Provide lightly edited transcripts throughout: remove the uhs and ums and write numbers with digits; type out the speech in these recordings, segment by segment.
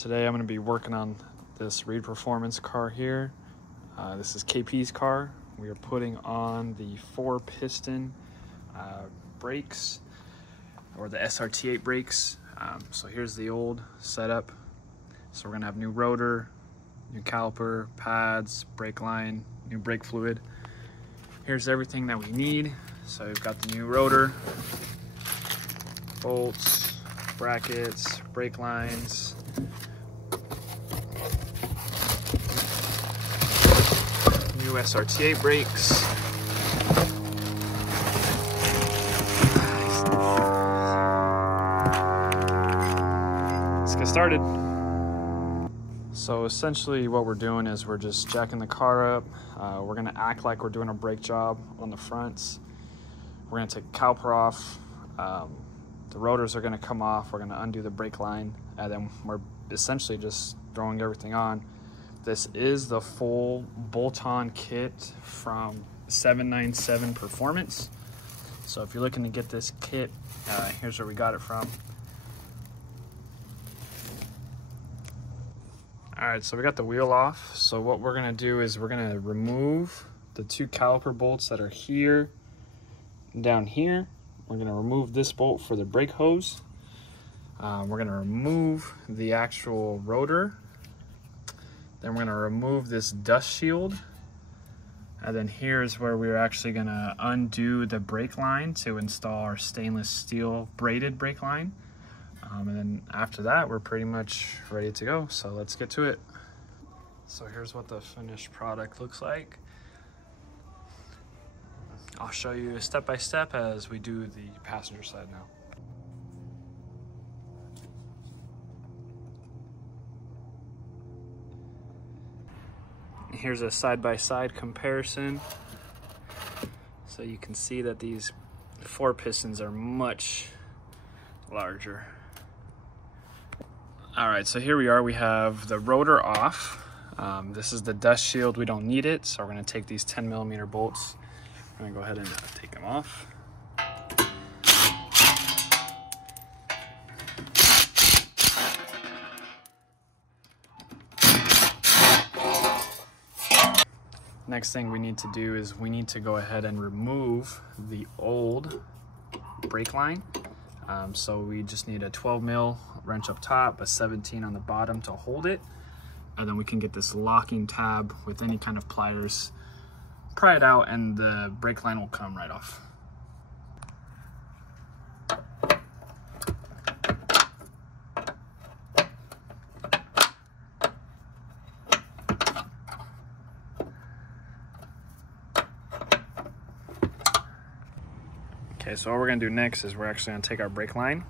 Today I'm going to be working on this Reed Performance car here. This is KP's car. We are putting on the 4-piston brakes, or the SRT8 brakes. So here's the old setup. So we're going to have new rotor, new caliper, pads, brake line, new brake fluid. Here's everything that we need. So we've got the new rotor, bolts, brackets, brake lines, new SRT8 brakes, let's get started. So essentially what we're doing is we're just jacking the car up. We're gonna act like we're doing a brake job on the fronts. We're gonna take the caliper off. The rotors are gonna come off. We're gonna undo the brake line, and then we're essentially just throwing everything on. This is the full bolt-on kit from 797 Performance. So if you're looking to get this kit, here's where we got it from. All right, so we got the wheel off. So what we're gonna do is we're gonna remove the 2 caliper bolts that are here, down here. We're gonna remove this bolt for the brake hose. We're gonna remove the actual rotor. Then we're gonna remove this dust shield. And then here's where we're actually gonna undo the brake line to install our stainless steel braided brake line. And then after that, we're pretty much ready to go. So let's get to it. So here's what the finished product looks like. I'll show you step by step as we do the passenger side now. Here's a side-by-side comparison. So you can see that these 4 pistons are much larger. All right, so here we are. We have the rotor off. This is the dust shield. We don't need it, so we're gonna take these 10mm bolts. I'm gonna go ahead and take them off. Next thing we need to do is we need to go ahead and remove the old brake line. So we just need a 12mm wrench up top, a 17 on the bottom to hold it. And then we can get this locking tab with any kind of pliers, pry it out, and the brake line will come right off. Okay, so what we're gonna do next is we're actually gonna take our brake line,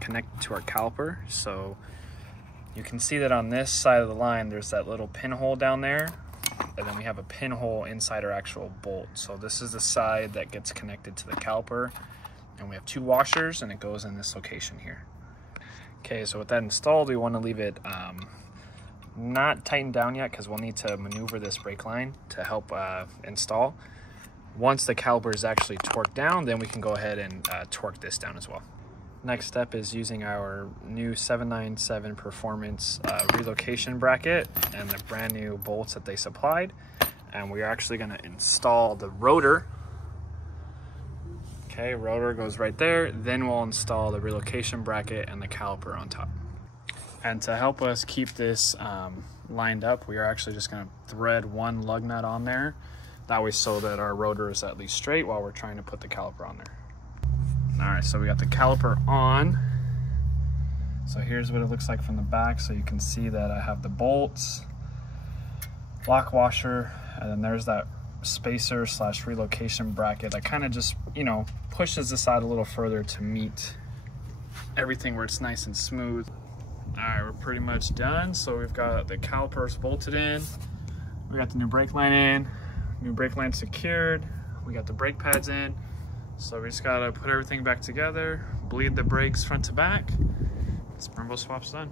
connect it to our caliper. So you can see that on this side of the line, there's that little pinhole down there, and then we have a pinhole inside our actual bolt. So this is the side that gets connected to the caliper, and we have 2 washers, and it goes in this location here. Okay, so with that installed, we wanna leave it not tightened down yet, because we'll need to maneuver this brake line to help install. Once the caliper is actually torqued down, then we can go ahead and torque this down as well. Next step is using our new 797 Performance relocation bracket and the brand new bolts that they supplied. And we're actually gonna install the rotor. Okay, rotor goes right there. Then we'll install the relocation bracket and the caliper on top. And to help us keep this lined up, we are actually just gonna thread 1 lug nut on there. That way so that our rotor is at least straight while we're trying to put the caliper on there. All right, so we got the caliper on. So here's what it looks like from the back. So you can see that I have the bolts, lock washer, and then there's that spacer / relocation bracket that kind of just, you know, pushes this out a little further to meet everything where it's nice and smooth. All right, we're pretty much done. So we've got the calipers bolted in. We got the new brake line in. New brake line secured. We got the brake pads in. So we just gotta put everything back together, bleed the brakes front to back. This Brembo swap's done.